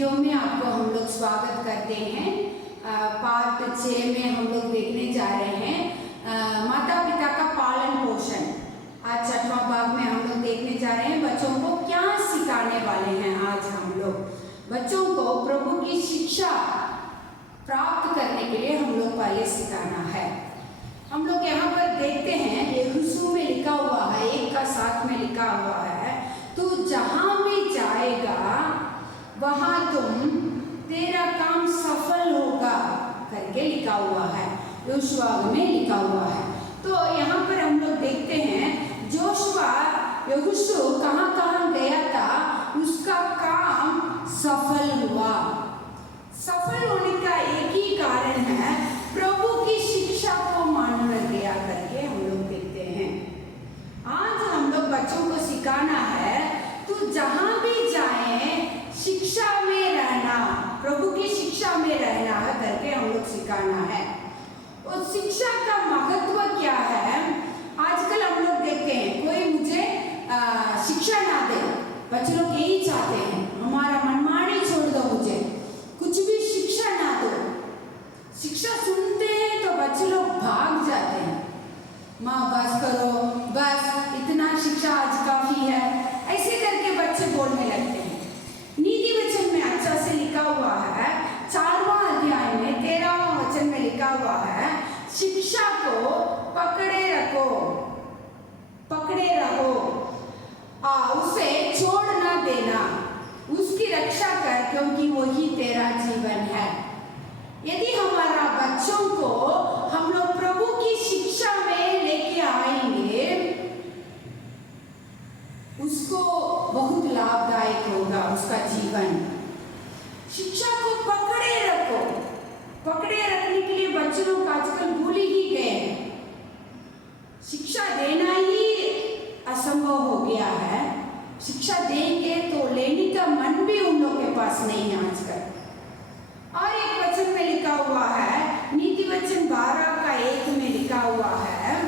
Video में आपको हम लोग स्वागत करते हैं। पार्ट 6 में हम लोग देखने जा रहे हैं माता पिता का पालन पोषण। आज 6वां भाग में हम लोग देखने जा रहे हैं बच्चों को क्या सिखाने वाले हैं। आज हम लोग बच्चों को प्रभु की शिक्षा प्राप्त करने के लिए हम लोग पहले सिखाना है। हम लोग यहाँ पर देखते हैं यहोशू में लिखा हुआ है, 1:7 में लिखा हुआ है, तू जहां भी जाएगा वहां तेरा काम सफल होगा करके लिखा हुआ है, योशुआ में लिखा हुआ है। तो यहाँ पर हम लोग देखते हैं जोशुआ यहोशू कहाँ कहाँ गया था, उसका काम सफल हुआ। सफल होने का एक ही कारण है, प्रभु की शिक्षा को मान गया करके हम लोग देखते हैं। आज हम लोग बच्चों को सिखाना है, तू जहां भी जाए शिक्षा में रहना, प्रभु की शिक्षा में रहना है करके हम लोग सिखाना है। और शिक्षा का महत्व क्या है, आजकल हम लोग देखते हैं कोई मुझे शिक्षा ना दे, बच्चे लोग यही चाहते हैं, हमारा मनमानी छोड़ दो, मुझे कुछ भी शिक्षा ना दो। शिक्षा सुनते हैं तो बच्चे लोग भाग जाते हैं, माँ बस करो, बस इतना शिक्षा आज काफी है, ऐसे करके बच्चे बोलने लगते हैं। नीति वचन में अच्छा से लिखा हुआ है, 4वां अध्याय में 13वां वचन में लिखा हुआ है, शिक्षा को पकड़े रखो, पकड़े रहो, उसे छोड़ ना देना, उसकी रक्षा कर, क्योंकि वही तेरा जीवन है। यदि हमारा बच्चों को हम लोग प्रभु की शिक्षा में लेके आएंगे, उसको बहुत लाभदायक होगा उसका जीवन। शिक्षा को पकड़े रखो, पकड़े रखने के लिए बच्चों लोग आजकल भूल ही गए, शिक्षा देना ही असंभव हो गया है। शिक्षा देंगे तो लेने का मन भी उन लोग के पास नहीं है आजकल। और एक वचन में लिखा हुआ है, नीति वचन 12:1 में लिखा हुआ है,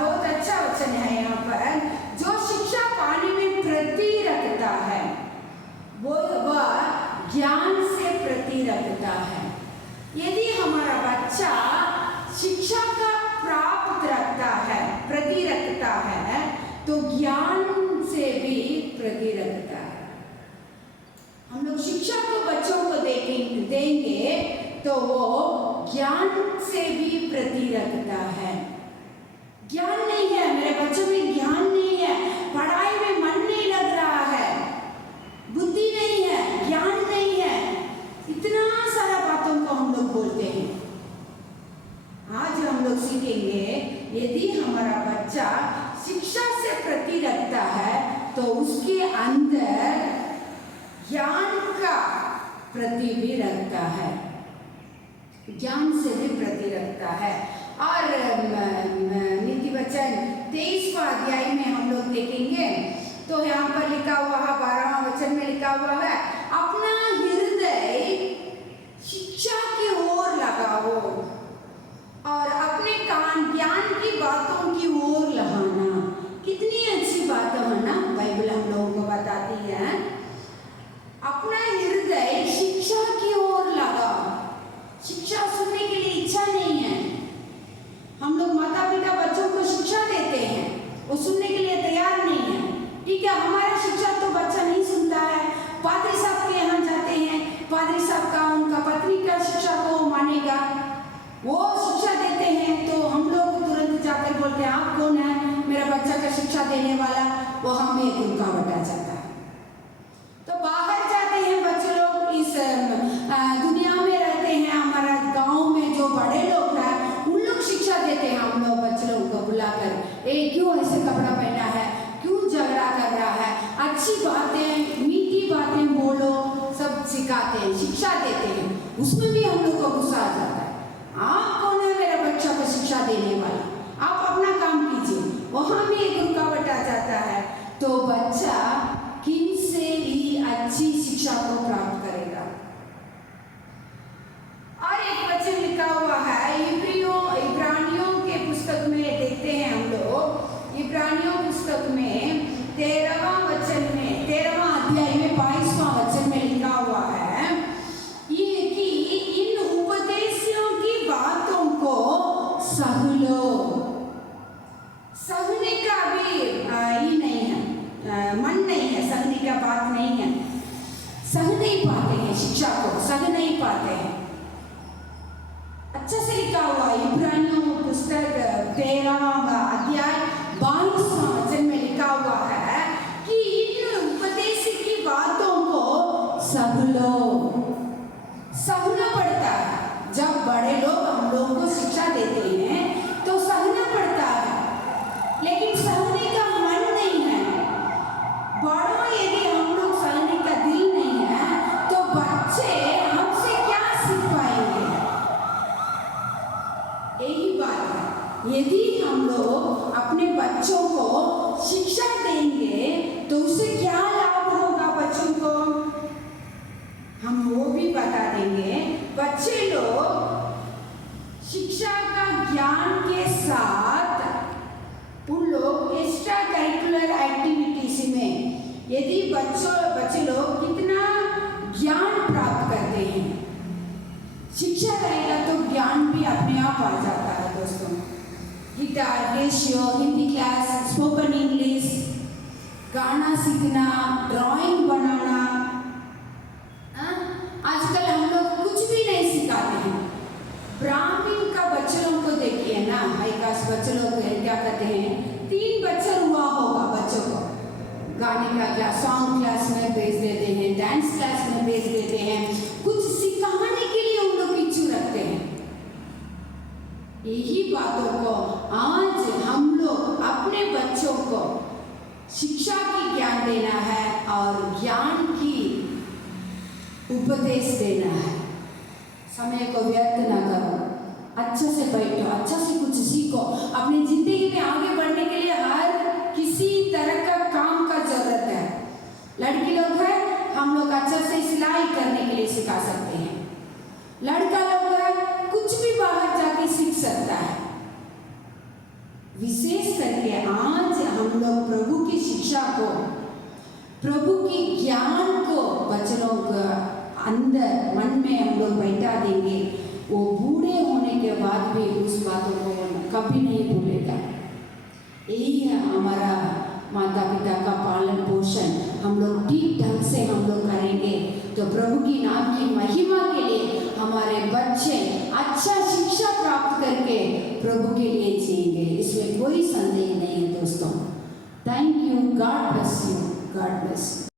बहुत अच्छा वचन है यहाँ पर, जो शिक्षा पाने में प्रति रखता है वह ज्ञान से प्रति रखता है। यदि हमारा बच्चा शिक्षा का प्राप्त रखता है, प्रति रखता है, तो ज्ञान से भी प्रति रखता है। हम लोग शिक्षा को बच्चों को देंगे तो वो ज्ञान से भी प्रति रखता है। ज्ञान नहीं है, मेरे बच्चों में ज्ञान नहीं है, पढ़ाई में मन नहीं लग रहा है, बुद्धि नहीं है, ज्ञान नहीं है, इतना सारा बातों को हम लोग बोलते हैं। आज हम लोग सीखेंगे, यदि हमारा बच्चा शिक्षा से प्रति रखता है तो उसके अंदर ज्ञान का प्रति भी रखता है, ज्ञान से भी प्रति रखता है। और नीति वचन 23वां अध्याय में हम लोग देखेंगे तो यहाँ पर लिखा हुआ है, 12वां वचन में लिखा हुआ है, अपना हृदय शिक्षा की ओर लगाओ और अपने कान ज्ञान की बातों की ओर लगाना। कितनी अच्छी बात है ना, बाइबल हम लोगों को बताती है, अपना हृदय शिक्षा की ओर लगाओ। शिक्षा सुनने के लिए इच्छा नहीं है, हम लोग माता पिता बच्चों को शिक्षा देते हैं, वो सुनने के लिए तैयार नहीं है। ठीक है, हमारा शिक्षा तो बच्चा नहीं सुनता है, पादरी साहब के यहाँ जाते हैं, पादरी साहब का उनका पत्नी का शिक्षा को मानेगा, वो शिक्षा देते हैं, तो हम लोग तुरंत जाकर बोलते हैं, आप कौन है मेरा बच्चा का शिक्षा देने वाला, वो हमें एक उनका बटा जाता है। तो बाहर जाते हैं बच्चे लोग, इस दुनिया में रहते हैं, हमारा गांव में जो बड़े लोग हैं उन लोग शिक्षा देते हैं, हम लोग बच्चे लोगों को बुलाकर, क्यों ऐसे कपड़ा पहना है, क्यों झगड़ा कर रहा है, अच्छी बातें मीठी बातें बोलो, सब सिखाते हैं, शिक्षा देते हैं। उसमें भी हम लोग को गुस्सा आ जाता है, आप कौन है मेरा बच्चा को शिक्षा देने वाला, आप अपना काम कीजिए, वहां भी एक रुकावट आ जाता है। तो बच्चा किन से ही अच्छी शिक्षा को प्राप्त करेगा। और एक वचन लिखा हुआ है, इब्रानियों के पुस्तक में देखते हैं हम लोग, इब्रानियों पुस्तक में 13वां अध्याय में 22वां वचन में लिखा हुआ है, सब लोग सहना पड़ता है। जब बड़े लोग हम लोगों को शिक्षा देते हैं तो सहना पड़ता है, लेकिन सहने का मन नहीं है। बड़ों यदि हम लोग सहने का दिल नहीं है तो बच्चे हमसे क्या सीख पाएंगे? यही बात है। यदि हम लोग अपने बच्चों को शिक्षा देंगे तो उससे क्या लाभ होगा बच्चों को, हम वो भी बता देंगे। बच्चे लोग शिक्षा का ज्ञान के साथ उन लोग एक्स्ट्रा करिकुलर एक्टिविटीज में यदि बच्चे लोग कितना ज्ञान प्राप्त करते हैं, शिक्षा रहेगा तो ज्ञान भी अपने आप आ जाता है दोस्तों। Guitar, Casio, Hindi class, spoken English, गाना सीखना, ड्राइंग बनाना। आजकल हम लोग कुछ भी नहीं सिखाते हैं। ब्राह्मण का बच्चों को देखिए ना, हाई क्लास बच्चों को क्या करते हैं, 3 बच्चर हुआ होगा बच्चों को गाने का क्लास, सॉन्ग क्लास में भेज देते हैं, डांस क्लास में भेज देते हैं, कुछ सिखाने के लिए उन लोग इच्छुक रखते हैं। यही बातों को आज हम लोग अपने बच्चों को शिक्षा की ज्ञान देना है और ज्ञान की उपदेश देना है। समय को व्यर्थ ना करो, अच्छा से बैठो, अच्छा से कुछ सीखो। अपनी जिंदगी में आगे बढ़ने के लिए हर किसी तरह का काम का जरूरत है। लड़की लोग हैं, हम लोग अच्छा से सिलाई करने के लिए सिखा सकते हैं। लड़का लोग है, कुछ भी बाहर जाके सीख सकता है। विशेष करके आज हम लोग प्रभु की शिक्षा को, प्रभु की ज्ञान को बच्चों को अंदर मन में हम लोग बैठा देंगे, वो बूढ़े होने के बाद भी उस बातों को कभी नहीं भूलेगा। यही है हमारा माता पिता का पालन पोषण। हम लोग ठीक ढंग से हम लोग करेंगे तो प्रभु की नाम की महिमा के लिए हमारे बच्चे अच्छा शिक्षा प्राप्त करके प्रभु के लिए जिएंगे, इसमें कोई संदेह नहीं है दोस्तों। Thank you, God bless you, God bless you.